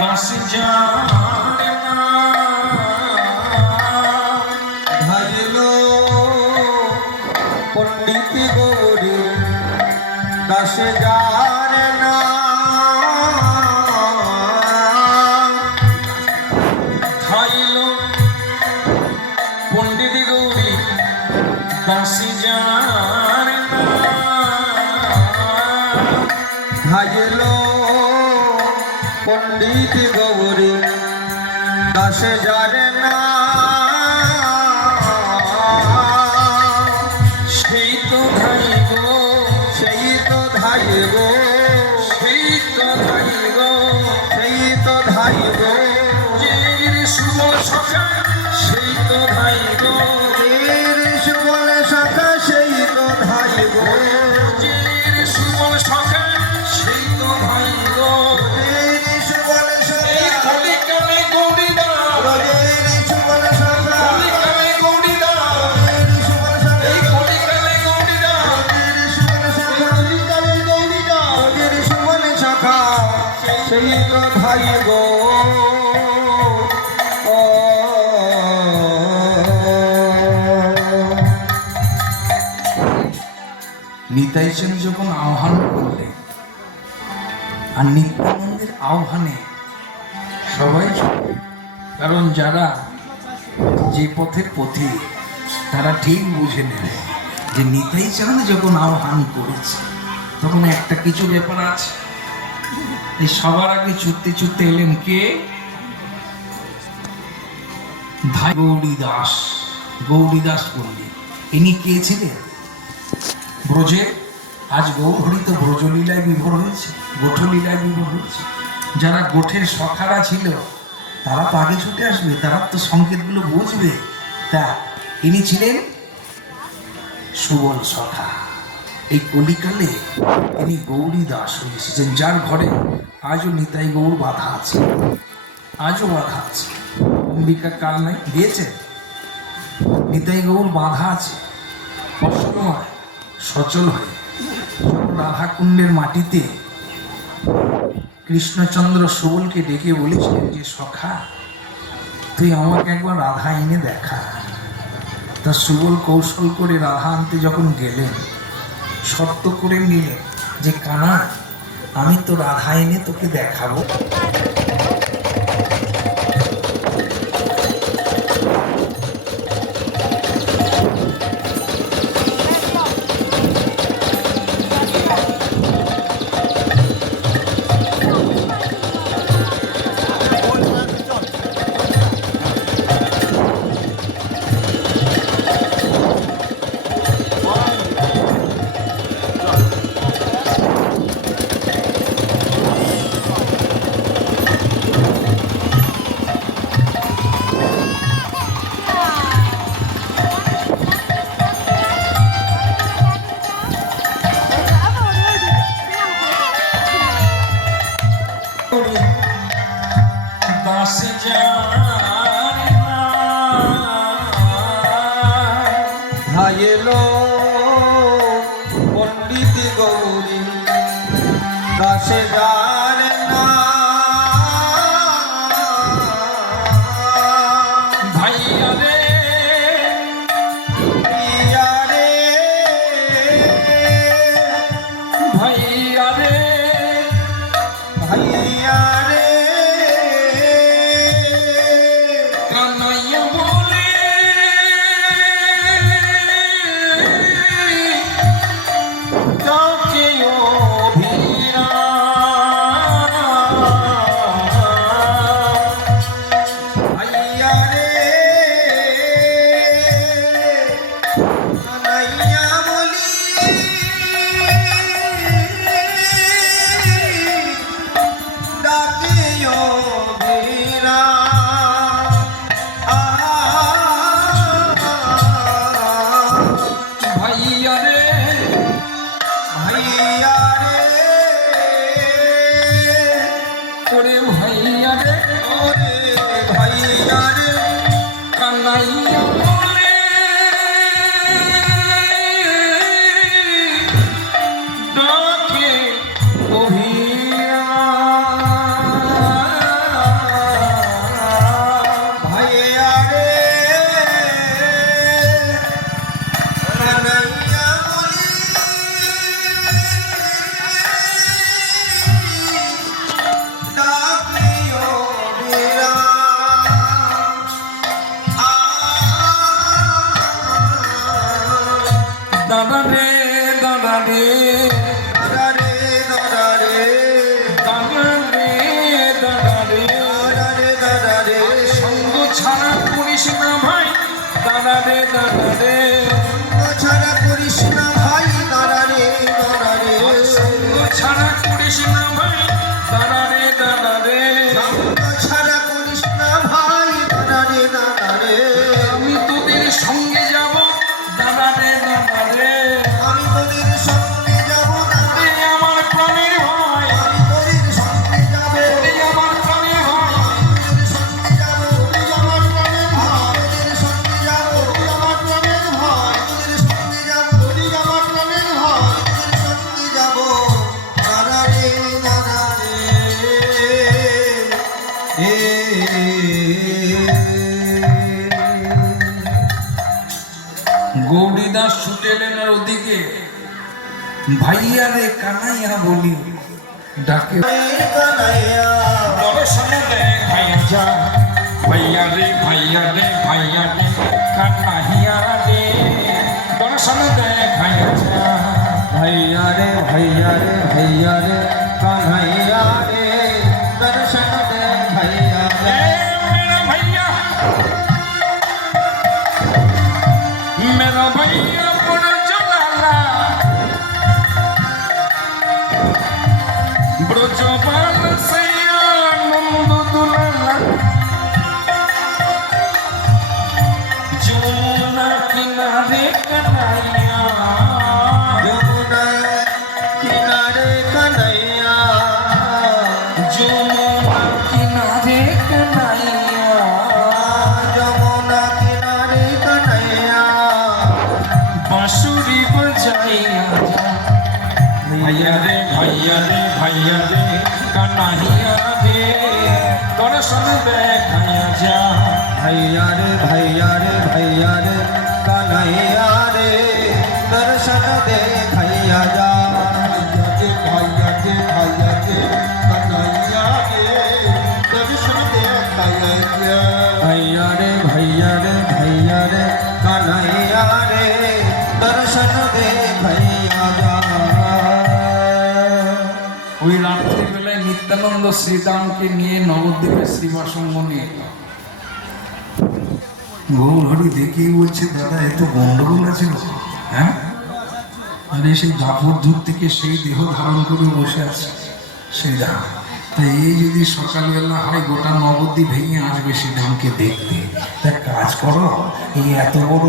দাস জানে না ভাইলো পণ্ডিত গৌরী দাস জানে না খাইল পণ্ডিত গৌরী দাস জানে না ভাইলো পণ্ডিত গৌরী দাস জানে না সেই তো ধাই গো সেই তো ধাই গো সেই তো ধাই গো সেই তো ধাই গো যে সুবল সখা সেই তো ধাই গো সুবল সখা সেই তো ধাই গো যে সুবল সখা সেই তো ধাই গো সুবল এই কলিকালে গৌরীদাস সুবল সখা কলিকালে গৌরীদাস সুবল সখা এই কলিকালে গৌরীদাস সুবল সখা সেই তো ধাই গো নিতাই চাঁদ যখন আহ্বান করলেন আর নিত্যানন্দের আহ্বানে সবাই চলে, কারণ যারা যে পথের পথে তারা ঠিক বুঝে নেবে যে নিতাই চাঁদ যখন আহ্বান করেছে তখন একটা কিছু ব্যাপার আছে। এই সবার আগে ছুটতে ছুটতে এলেন কে? ভাই গৌরীদাস। গৌরীদাস বললেন ইনি কে ছিলেন? ব্রজে আজ গৌরহরি তো ব্রজলীলায় বিভোর হয়েছে, গোঠলীলায় বিভোর হয়েছে। যারা গোঠের সখারা ছিল তারা তো আগে ছুটে আসবে, তারা তো সংকেতগুলো বুঝবে। তা ইনি ছিলেন সুবল সখা। এই কলিকালে ইনি গৌরী দাস হয়ে এসেছেন, যার ঘরে আজও নিতাই গৌর বাধা আছে, আজও বাধা আছে। অম্বিকা কাল নাই দিয়েছে, নিতাই গৌর বাধা আছে অসময় সচল হয়ে। যখন রাধাকুণ্ডের মাটিতে কৃষ্ণচন্দ্র সুবলকে ডেকে বলেছিলেন যে সখা তুই আমাকে একবার রাধা এনে দেখা, তা সুবল কৌশল করে রাধা আনতে যখন গেলেন শর্ত করে নিলেন যে কানা আমি তো রাধা এনে তোকে দেখাবো। দাস জানে না ভাইলো পণ্ডিত গৌরী দাস জানে না ভাইয়া রে প্রিয়া রে ভাইয়া রে ভাইয়া রে কানাইয়া বলে কাকে অভিরা ভাইয়া রে কানাইয়া বলি ডাকে অভিরা ভাইয়া রে ভাইয়া রে ওরে ভাইয়া রে ওরে ভাইয়া রে কানাইয়া বলে ডাকে অভিরা দাঁড়া রে দাঁড়া রে ছাড়া করিস না ভাই দাঁড়া রে দাঁড়া রে সঙ্গ ছাড়া করিস না ভাই দাঁড়া রে দাঁড়া রে ছাড়া করিস না ভাই দাঁড়া রে দাঁড়া রে আমি তোদের সঙ্গে যাব দাঁড়া রে দাঁড়া রে আমি তোদের সঙ্গে যাব দাঁড়া এ আমার প্রাণের ভাই আমি তোদের সঙ্গে যাব এ আমার প্রাণের ভাই তোদের সঙ্গে যাব আমার প্রাণের ভাই তোদের সঙ্গে যাব আমার প্রাণের ভাই তোদের সঙ্গে যাব আমার প্রাণের ভাই তোদের সঙ্গে যাব দাঁড়া রে দাঁড়া রে গৌরীদাস ছুটে এলেন আর ওদিকে ভাইয়া রে কানাইয়া বলি ডাকে দর্শন দে ভাইয়া যা ভাইয়া রে ভাইয়া রে ভাইয়া রে কানাইয়া রে দর্শন দে ভাইয়া যা भैया रे भैया रे भैया रे कन्हैया रे दर्शन दे भैया ए मेरा भैया बड़ा जलाला ब्रजपाल से आनंद दुलाला जमुना किनारे कन्हैया यमुना किनारे कन्हैया जमुना किनारे कन्हैया यमुना किनारे कन्हैया बांसुरी बजाइया भैया रे भैया रे भैया रे कन्हैया रे दर्शन देखाया जा भैया रे भैया रे भैया रे कन्हैया रे दर्शन दे भैया जा भैया रे भैया रे कन्हैया रे दर्शन दे भैया जा भैया रे भैया रे भैया रे कन्हैया रे दर्शन दे भैया जा ওই রাত্রিবেলায় নিত্যানন্দ শ্রীদামকে নিয়ে নবদ্বীপের শ্রীবাসঙ্গ নিয়ে এলো। গৌরহরি দেখেই বলছে দাদা এত গন্ডগোল আছে হ্যাঁ আরে সেই দাপুর দূর থেকে সেই দেহ ধারণ করে বসে আছে সেই দাম তা এই যদি সকালবেলা হয় গোটা নবদ্বীপ ভেঙে আসবে শ্রীধামকে দেখতে তা কাজ করো এই এত বড়